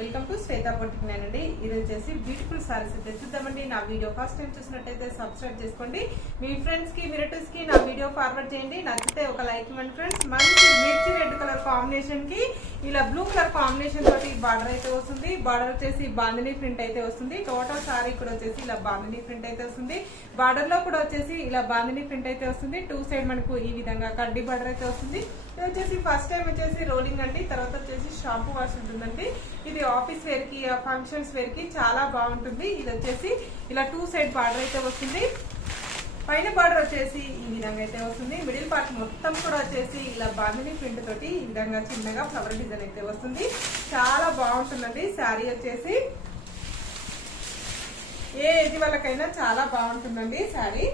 Welcome to Shweta boutique అండి. ఇది వచ్చేసి బ్యూటిఫుల్ సారీస్ అయితే చూద్దామండి. నా వీడియో ఫస్ట్ టైం చూసినట్టయితే సబ్స్క్రైబ్ చేసుకోండి. మీ ఫ్రెండ్స్ కి రిలేటివ్స్ కి నా వీడియో ఫార్వర్డ్ చేయండి. నచ్చితే ఒక లైక్ ఇవ్వండి ఫ్రెండ్స్. మంచి మిర్చి రెడ్ కలర్ కాంబినేషన్ కి ఇలా బ్లూ కలర్ కాంబినేషన్ తోటి బార్డర్ అయితే వస్తుంది. బార్డర్ వచ్చేసి బాందిని ప్రింట్ అయితే వస్తుంది. టోటల్ సారీ కూడా వచ్చేసి ఇలా బాందిని ప్రింట్ అయితే వస్తుంది. బార్డర్ లో కూడా వచ్చేసి ఇలా బాందిని ప్రింట్ అయితే వస్తుంది. టూ సైడ్ మనకు ఈ విధంగా కడ్డీ బార్డర్ అయితే వస్తుంది. ఇది వచ్చేసి ఫస్ట్ టైం వచ్చేసి రోలింగ్ అండి. తర్వాత వచ్చేసి షాంపూ వాష్ ఉంటుందండి. ఇది ఆఫీస్ వేర్ కి ఫంక్షన్స్ వేర్ కి చాలా బాగుంటుంది. ఇది వచ్చేసి ఇలా టూ సైడ్ బార్డర్ అయితే వస్తుంది. పైన బార్డర్ వచ్చేసి ఈ విధంగా అయితే వస్తుంది. మిడిల్ పార్ట్ మొత్తం కూడా వచ్చేసి ఇలా బాందిని ప్రింట్ తోటి ఈ విధంగా చిన్నగా ఫ్లవర్ డిజైన్ అయితే వస్తుంది. చాలా బాగుంటుందండి. శారీ వచ్చేసి ఏ ఏజ్ వాళ్ళకైనా చాలా బాగుంటుందండి శారీ.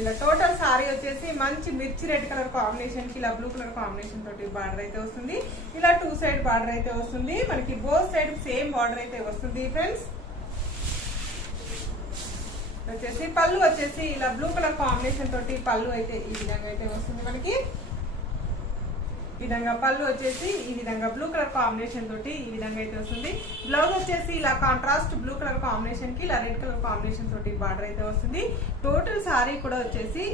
ఇలా టోటల్ సారీ వచ్చేసి మంచి మిర్చి రెడ్ కలర్ కాంబినేషన్ కి ఇలా బ్లూ కలర్ కాంబినేషన్ తోటి బార్డర్ అయితే వస్తుంది. ఇలా టూ సైడ్ బార్డర్ అయితే వస్తుంది. మనకి బోత్ సైడ్ సేమ్ బార్డర్ అయితే వస్తుంది ఫ్రెండ్స్. వచ్చేసి పళ్ళు వచ్చేసి ఇలా బ్లూ కలర్ కాంబినేషన్ తోటి పళ్ళు అయితే ఈ విధంగా అయితే వస్తుంది. మనకి ఈ విధంగా పళ్ళు వచ్చేసి ఈ విధంగా బ్లూ కలర్ కాంబినేషన్ తోటి ఈ విధంగా అయితే వస్తుంది. బ్లౌజ్ వచ్చేసి ఇలా కాంట్రాస్ట్ బ్లూ కలర్ కాంబినేషన్ కి ఇలా రెడ్ కలర్ కాంబినేషన్ తోటి బార్డర్ అయితే వస్తుంది. టోటల్ సారీ కూడా వచ్చేసి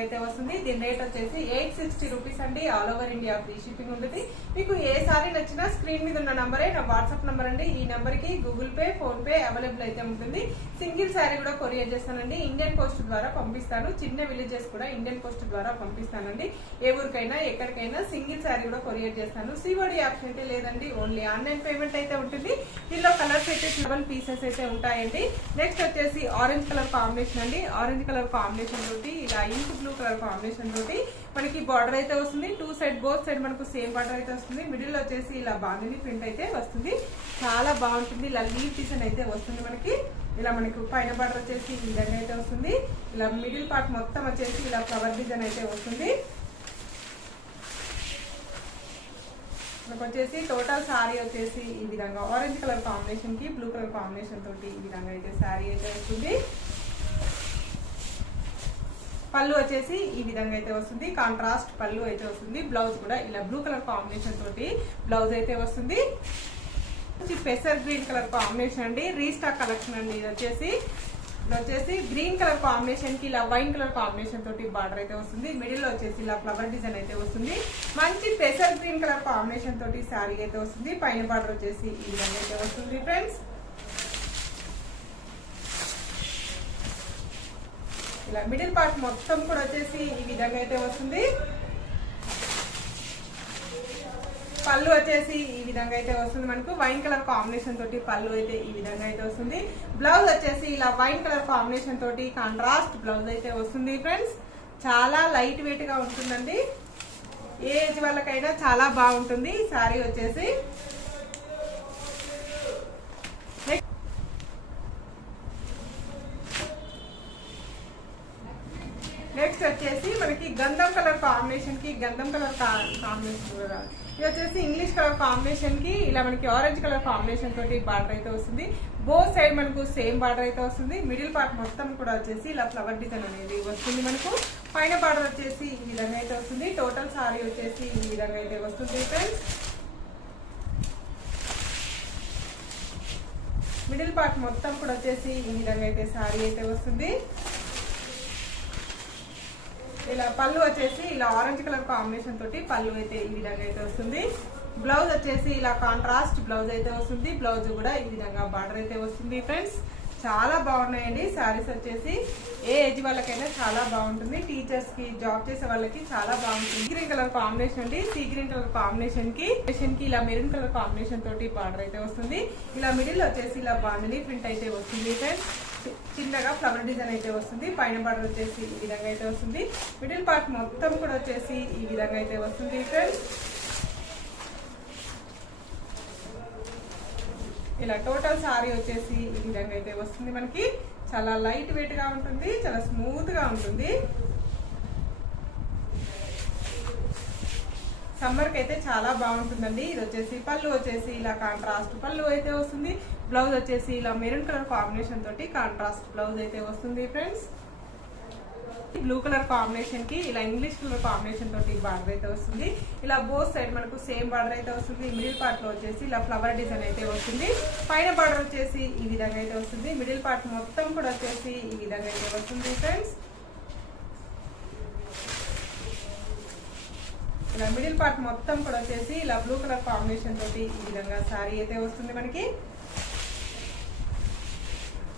అయితే వస్తుంది. దీని రేట్ వచ్చేసి 860 రూపీస్ అండి. All over India free shipping ఉంటుంది. మీకు ఏ సారీ నచ్చినా స్క్రీన్ మీద ఉన్న నంబరే నా వాట్సాప్ నంబర్ అండి. ఈ నంబర్ కి Google pay, phone pay available అయితే ఉంటుంది. సింగిల్ సారీ కూడా కొరియర్ చేస్తానండి. ఇండియన్ పోస్ట్ ద్వారా పంపిస్తాను. చిన్న విలేజెస్ కూడా ఇండియన్ పోస్ట్ ద్వారా పంపిస్తానండి. ఏ ఊరికైనా ఎక్కడికైనా సింగిల్ సారీ కూడా కొరియర్ చేస్తాను. సిఓడి ఆప్షన్ అయితే లేదండి. ఓన్లీ ఆన్లైన్ పేమెంట్ అయితే ఉంటుంది. దీనిలో కలర్స్ అయితే 7 పీసెస్ అయితే ఉంటాయండి. నెక్స్ట్ వచ్చేసి ఆరెంజ్ కలర్ కాంబినేషన్ అండి. ఆరెంజ్ కలర్ కాంబినేషన్ తోటి ఇలా ఇంక్ బ్లూ కలర్ కాంబినేషన్ తోటి మనకి బార్డర్ అయితే వస్తుంది. టూ సైడ్ బోత్ సైడ్ మనకు సేమ్ బార్డర్ అయితే వస్తుంది. మిడిల్ లో వచ్చేసి ఇలా బాందిని ప్రింట్ అయితే వస్తుంది. చాలా బాగుంటుంది. ఇలా లీవ్ డిజైన్ అయితే వస్తుంది. మనకి ఇలా మనకు పైన బార్డర్ వచ్చేసి ఈ విధంగా అయితే వస్తుంది. ఇలా మిడిల్ పార్ట్ మొత్తం వచ్చేసి ఇలా ఫ్లవర్ డిజైన్ అయితే వస్తుంది. మనకు వచ్చేసి టోటల్ సారీ వచ్చేసి ఈ విధంగా ఆరెంజ్ కలర్ కాంబినేషన్ కి బ్లూ కలర్ కాంబినేషన్ తోటి ఈ విధంగా అయితే సారీ అయితే వస్తుంది. పళ్ళు వచ్చేసి ఈ విధంగా అయితే వస్తుంది. కాంట్రాస్ట్ పళ్ళు అయితే వస్తుంది. బ్లౌజ్ కూడా ఇలా బ్లూ కలర్ కాంబినేషన్ తోటి బ్లౌజ్ అయితే వస్తుంది. పెసర్ గ్రీన్ కలర్ కాంబినేషన్ అండి. రీస్టాక్ కలెక్షన్ అండి. ఇది వచ్చేసి గ్రీన్ కలర్ కాంబినేషన్ కి ఇలా వైన్ కలర్ కాంబినేషన్ తోటి బార్డర్ అయితే వస్తుంది. మిడిల్ లో వచ్చేసి ఇలా ఫ్లవర్ డిజైన్ అయితే వస్తుంది. మంచి పెసర్ గ్రీన్ కలర్ కాంబినేషన్ తోటి శారీ అయితే వస్తుంది. పైన బార్డర్ వచ్చేసి ఈ విధంగా అయితే వస్తుంది ఫ్రెండ్స్. ఇలా మిడిల్ పార్ట్ మొత్తం కూడా వచ్చేసి ఈ విధంగా అయితే వస్తుంది. పళ్ళు వచ్చేసి ఈ విధంగా అయితే వస్తుంది. మనకు వైన్ కలర్ కాంబినేషన్ తోటి పళ్ళు అయితే ఈ విధంగా అయితే వస్తుంది. బ్లౌజ్ వచ్చేసి ఇలా వైన్ కలర్ కాంబినేషన్ తోటి కాంట్రాస్ట్ బ్లౌజ్ అయితే వస్తుంది ఫ్రెండ్స్. చాలా లైట్ వెయిట్ గా ఉంటుందండి. ఏ ఏజ్ వాళ్ళకైనా చాలా బాగుంటుంది ఈ సారీ వచ్చేసి. నెక్స్ట్ వచ్చేసి మనకి గంధం కలర్ కాంబినేషన్ కి ఇది వచ్చేసి ఇంగ్లీష్ కలర్ కాంబినేషన్ కి ఇలా మనకి ఆరెంజ్ కలర్ కాంబినేషన్ తోటి బార్డర్ అయితే వస్తుంది. బోత్ సైడ్ మనకు సేమ్ బార్డర్ అయితే వస్తుంది. మిడిల్ పార్ట్ మొత్తం కూడా వచ్చేసి ఇలా ఫ్లవర్ డిజైన్ అనేది వస్తుంది. మనకు పైన బార్డర్ వచ్చేసి ఈ విధంగా అయితే వస్తుంది. టోటల్ సారీ వచ్చేసి ఈ విధంగా అయితే వస్తుంది ఫ్రెండ్స్. మిడిల్ పార్ట్ మొత్తం కూడా వచ్చేసి ఈ విధంగా అయితే సారీ అయితే వస్తుంది. ఇలా పళ్ళు వచ్చేసి ఇలా ఆరెంజ్ కలర్ కాంబినేషన్ తోటి పళ్ళు అయితే ఈ విధంగా అయితే వస్తుంది. బ్లౌజ్ వచ్చేసి ఇలా కాంట్రాస్ట్ బ్లౌజ్ అయితే వస్తుంది. బ్లౌజ్ కూడా ఈ విధంగా బార్డర్ అయితే వస్తుంది ఫ్రెండ్స్. చాలా బాగున్నాయండి సారీస్ వచ్చేసి. ఏ ఏజ్ వాళ్ళకైనా చాలా బాగుంటుంది. టీచర్స్ కి, జాబ్ చేసే వాళ్ళకి చాలా బాగుంటుంది. గ్రీన్ కలర్ కాంబినేషన్ అండి. సీ గ్రీన్ కలర్ కాంబినేషన్ కి ఇలా మెరూన్ కలర్ కాంబినేషన్ తోటి బార్డర్ అయితే వస్తుంది. ఇలా మిడిల్ వచ్చేసి ఇలా బాందిని ప్రింట్ అయితే వస్తుంది ఫ్రెండ్స్. చిన్నగా ఫ్లవర్ డిజైన్ అయితే వస్తుంది. పైన బార్డర్ వచ్చేసి ఈ విధంగా అయితే వస్తుంది. మిడిల్ పార్ట్ మొత్తం కూడా వచ్చేసి ఈ విధంగా అయితే వస్తుంది ఫ్రెండ్స్. ఇలా టోటల్ సారీ వచ్చేసి ఈ విధంగా అయితే వస్తుంది. మనకి చాలా లైట్ వెయిట్ గా ఉంటుంది. చాలా స్మూత్ గా ఉంటుంది. సమ్మర్ కి అయితే చాలా బాగుంటుందండి. ఇది వచ్చేసి పళ్ళు వచ్చేసి ఇలా కాంట్రాస్ట్ పళ్ళు అయితే వస్తుంది. బ్లౌజ్ వచ్చేసి ఇలా మెరూన్ కలర్ కాంబినేషన్ తోటి కాంట్రాస్ట్ బ్లౌజ్ అయితే వస్తుంది ఫ్రెండ్స్. బ్లూ కలర్ కాంబినేషన్ కి ఇలా ఇంగ్లీష్ కలర్ కాంబినేషన్ తోటి బార్డర్ అయితే వస్తుంది. ఇలా బోత్ సైడ్ మనకు సేమ్ బార్డర్ అయితే వస్తుంది. మిడిల్ పార్ట్ లో వచ్చేసి ఇలా ఫ్లవర్ డిజైన్ అయితే వస్తుంది. పైన బార్డర్ వచ్చేసి ఈ విధంగా అయితే వస్తుంది. మిడిల్ పార్ట్ మొత్తం కూడా వచ్చేసి ఈ విధంగా అయితే వస్తుంది ఫ్రెండ్స్. ఇలా మిడిల్ పార్ట్ మొత్తం కూడా వచ్చేసి ఇలా బ్లూ కలర్ కాంబినేషన్ తోటి ఈ విధంగా సారీ అయితే వస్తుంది మనకి.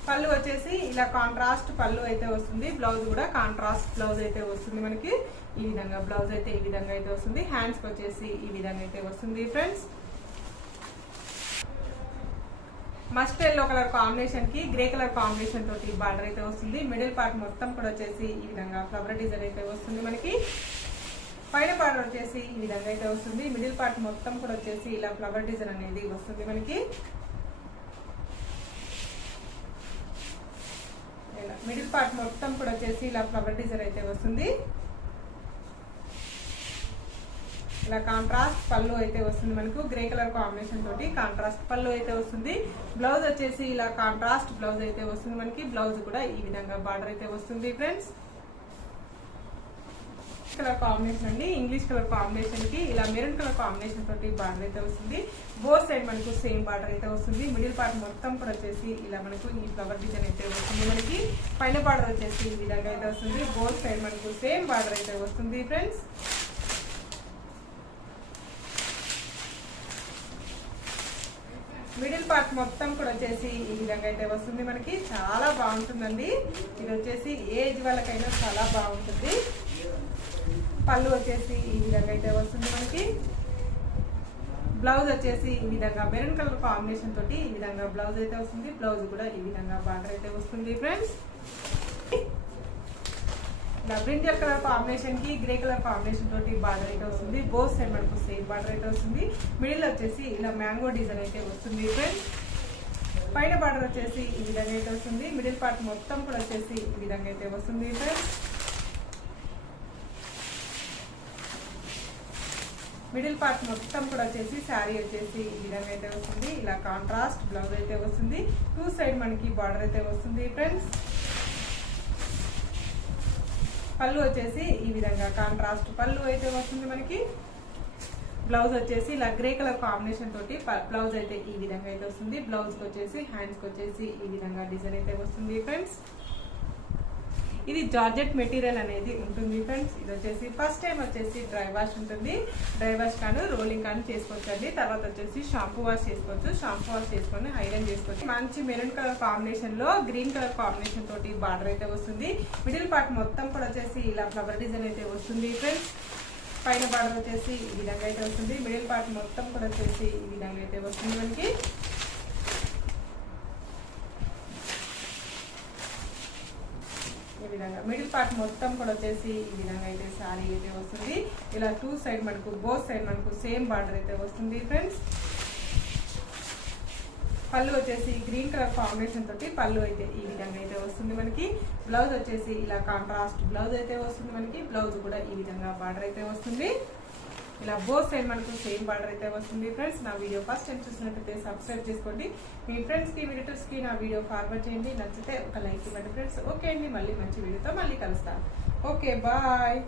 పళ్ళు వచ్చేసి ఇలా కాంట్రాస్ట్ పళ్ళు అయితే వస్తుంది. బ్లౌజ్ కూడా కాంట్రాస్ట్ బ్లౌజ్ అయితే వస్తుంది మనకి. ఈ విధంగా బ్లౌజ్ అయితే ఈ విధంగా అయితే వస్తుంది. హ్యాండ్స్ వచ్చేసి ఈ విధంగా అయితే వస్తుంది friends. Must yellow colour combination కి గ్రే కలర్ కాంబినేషన్ తోటి బార్డర్ అయితే వస్తుంది. మిడిల్ పార్ట్ మొత్తం కూడా వచ్చేసి ఈ విధంగా ఫ్లవర్ డిజైన్ అయితే వస్తుంది మనకి. పైన బార్డర్ వచ్చేసి ఈ విధంగా అయితే వస్తుంది. మిడిల్ పార్ట్ మొత్తం కూడా వచ్చేసి ఇలా ఫ్లవర్ డిజైన్ అనేది వస్తుంది మనకి. మిడిల్ పార్ట్ మొత్తం కూడా వచ్చేసి ఇలా ఫ్లవర్ డిజైన్ అయితే వస్తుంది. ఇలా కాంట్రాస్ట్ పళ్ళు అయితే వస్తుంది మనకు. గ్రే కలర్ కాంబినేషన్ తోటి కాంట్రాస్ట్ పళ్ళు అయితే వస్తుంది. బ్లౌజ్ వచ్చేసి ఇలా కాంట్రాస్ట్ బ్లౌజ్ అయితే వస్తుంది మనకి. బ్లౌజ్ కూడా ఈ విధంగా బార్డర్ అయితే వస్తుంది ఫ్రెండ్స్. కలర్ కాంబినేషన్ అండి. ఇంగ్లీష్ కలర్ కాంబినేషన్ కి ఇలా మెరూన్ కలర్ కాంబినేషన్ తోటి బార్డర్ అయితే వస్తుంది. బోత్ సైడ్ మనకు సేమ్ బార్డర్ అయితే వస్తుంది. మిడిల్ పార్ట్ మొత్తం కూడా వచ్చేసి ఇలా మనకు ఈ ఫ్లవర్ డిజైన్ అయితే వస్తుంది మనకి. పైన బార్డర్ వచ్చేసి ఈ విధంగా అయితే వస్తుంది. బోత్ సైడ్ మనకు సేమ్ బార్డర్ అయితే వస్తుంది ఫ్రెండ్స్. మిడిల్ పార్ట్ మొత్తం కూడా వచ్చేసి ఈ విధంగా అయితే వస్తుంది మనకి. చాలా బాగుంటుందండి. ఇది వచ్చేసి ఏజ్ వాళ్ళకైనా చాలా బాగుంటుంది. పళ్ళు వచ్చేసి ఈ విధంగా అయితే వస్తుంది మనకి. బ్లౌజ్ వచ్చేసి ఈ విధంగా మెరూన్ కలర్ కాంబినేషన్ తోటి ఈ విధంగా బ్లౌజ్ అయితే వస్తుంది. బ్లౌజ్ కూడా ఈ విధంగా బార్డర్ అయితే వస్తుంది ఫ్రెండ్స్. ఇలా బ్రింజల్ కలర్ కాంబినేషన్ కి గ్రే కలర్ కాంబినేషన్ తోటి బార్డర్ అయితే వస్తుంది. బోత్ సైడ్ మనకు సేమ్ బార్డర్ అయితే వస్తుంది. మిడిల్ వచ్చేసి ఇలా మ్యాంగో డిజైన్ అయితే వస్తుంది ఫ్రెండ్స్. పైన బార్డర్ వచ్చేసి ఈ విధంగా అయితే వస్తుంది. మిడిల్ పార్ట్ మొత్తం కూడా వచ్చేసి ఈ విధంగా అయితే వస్తుంది ఫ్రెండ్స్. మిడిల్ పార్ట్ మొత్తం కూడా వచ్చేసి శారీ వచ్చేసి ఈ విధంగా అయితే వస్తుంది. ఇలా కాంట్రాస్ట్ బ్లౌజ్ అయితే వస్తుంది. టూ సైడ్ మనకి బార్డర్ అయితే వస్తుంది ఫ్రెండ్స్. పళ్ళు వచ్చేసి ఈ విధంగా కాంట్రాస్ట్ పళ్ళు అయితే వస్తుంది మనకి. బ్లౌజ్ వచ్చేసి ఇలా గ్రే కలర్ కాంబినేషన్ తోటి బ్లౌజ్ అయితే ఈ విధంగా అయితే వస్తుంది. బ్లౌజ్ కి వచ్చేసి హ్యాండ్స్ కి వచ్చేసి ఈ విధంగా డిజైన్ అయితే వస్తుంది ఫ్రెండ్స్. ఇది జార్జెట్ మెటీరియల్ అనేది ఉంటుంది ఫ్రెండ్స్. ఇది వచ్చేసి ఫస్ట్ టైం వచ్చేసి డ్రై వాష్ ఉంటుంది. డ్రై వాష్ కానీ రోలింగ్ కానీ చేసుకోవచ్చు అండి. తర్వాత వచ్చేసి షాంపూ వాష్ చేసుకోవచ్చు. షాంపూ వాష్ చేసుకొని ఐరన్ చేసుకోవచ్చు. మంచి మెరూన్ కలర్ కాంబినేషన్ లో గ్రీన్ కలర్ కాంబినేషన్ తోటి బార్డర్ అయితే వస్తుంది. మిడిల్ పార్ట్ మొత్తం కూడా వచ్చేసి ఇలా ఫ్లవర్ డిజైన్ అయితే వస్తుంది ఫ్రెండ్స్. పైన బార్డర్ వచ్చేసి ఈ విధంగా అయితే వస్తుంది. మిడిల్ పార్ట్ మొత్తం కూడా వచ్చేసి ఈ విధంగా అయితే వస్తుంది మనకి. ఈ విధంగా మిడిల్ పార్ట్ మొత్తం కూడా వచ్చేసి ఈ విధంగా అయితే సారీ అయితే వస్తుంది. ఇలా టూ సైడ్ మనకు బోత్ సైడ్ మనకు సేమ్ బార్డర్ అయితే వస్తుంది ఫ్రెండ్స్. పళ్ళు వచ్చేసి గ్రీన్ కలర్ కాంబినేషన్ తోటి పళ్ళు అయితే ఈ విధంగా అయితే వస్తుంది మనకి. బ్లౌజ్ వచ్చేసి ఇలా కాంట్రాస్ట్ బ్లౌజ్ అయితే వస్తుంది మనకి. బ్లౌజ్ కూడా ఈ విధంగా బార్డర్ అయితే వస్తుంది. ఇలా బోత్ సైడ్ మనకు సేమ్ బార్డర్ అయితే వస్తుంది ఫ్రెండ్స్. నా వీడియో ఫస్ట్ టైం చూసినట్లయితే సబ్స్క్రైబ్ చేసుకోండి. మీ ఫ్రెండ్స్ కి రిలేటివ్స్ కి నా వీడియో ఫార్వర్డ్ చేయండి. నచ్చితే ఒక లైక్ ఇవ్వండి ఫ్రెండ్స్. ఓకే అండి, మళ్ళీ మంచి వీడియోతో మళ్ళీ కలుస్తాను. Okay, bye.